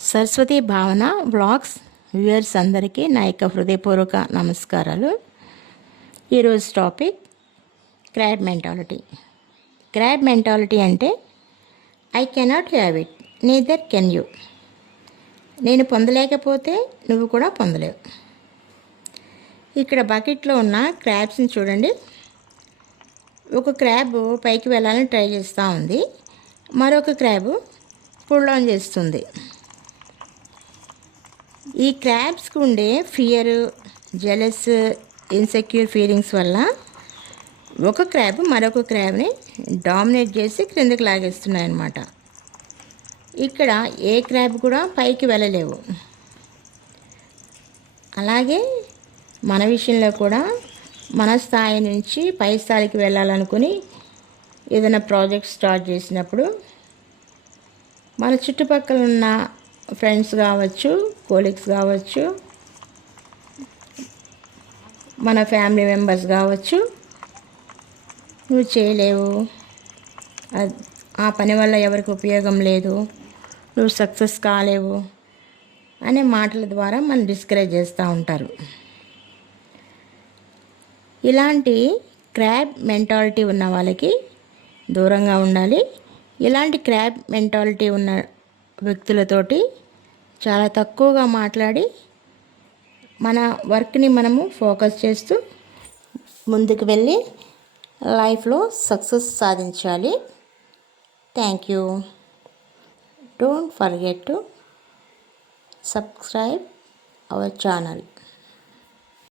సరస్వతి భావన vlogs viewers అందరికీ నా యొక్క హృదయపూర్వక నమస్కారాలు. ఈరోజు topic crab mentality. Crab mentality అంటే I cannot have it, neither can you. నేను పొందలేకపోతే నువ్వు కూడా పొందలేవు. ఇక్కడ బకెట్లో ఉన్న క్రాబ్స్ని చూడండి. ఒక క్రాబ్ పైకి వెళ్ళాలని ట్రై చేస్తూ ఉంది, మరొక క్రాబ్ పుల్ ఆన్ చేస్తుంది. ఈ క్రాబ్స్కి ఉండే ఫియర్, జెలస్, ఇన్సెక్యూర్ ఫీలింగ్స్ వల్ల ఒక క్రాబ్ మరొక క్రాబ్ని డామినేట్ చేసి క్రిందకి లాగేస్తున్నాయి అన్నమాట. ఇక్కడ ఏ క్రాబ్ కూడా పైకి వెళ్ళలేవు. అలాగే మన విషయంలో కూడా మన స్థాయి నుంచి పై స్థాయికి వెళ్ళాలనుకుని ఏదైనా ప్రాజెక్ట్ స్టార్ట్ చేసినప్పుడు మన చుట్టుపక్కల ఉన్న ఫ్రెండ్స్ కావచ్చు, కోలీగ్స్ కావచ్చు, మన ఫ్యామిలీ మెంబర్స్ కావచ్చు, నువ్వు చేయలేవు, ఆ పని వల్ల ఎవరికి ఉపయోగం లేదు, నువ్వు సక్సెస్ కాలేవు అనే మాటల ద్వారా మనం డిస్కరేజ్ చేస్తూ ఉంటారు. ఇలాంటి క్రాబ్ మెంటాలిటీ ఉన్న వాళ్ళకి దూరంగా ఉండాలి. ఇలాంటి క్రాబ్ మెంటాలిటీ ఉన్న వ్యక్తులతోటి చాలా తక్కువగా మాట్లాడి మన వర్క్ని మనము ఫోకస్ చేస్తూ ముందుకు వెళ్ళి లైఫ్లో సక్సెస్ సాధించాలి. Thank you. Don't forget to subscribe our channel.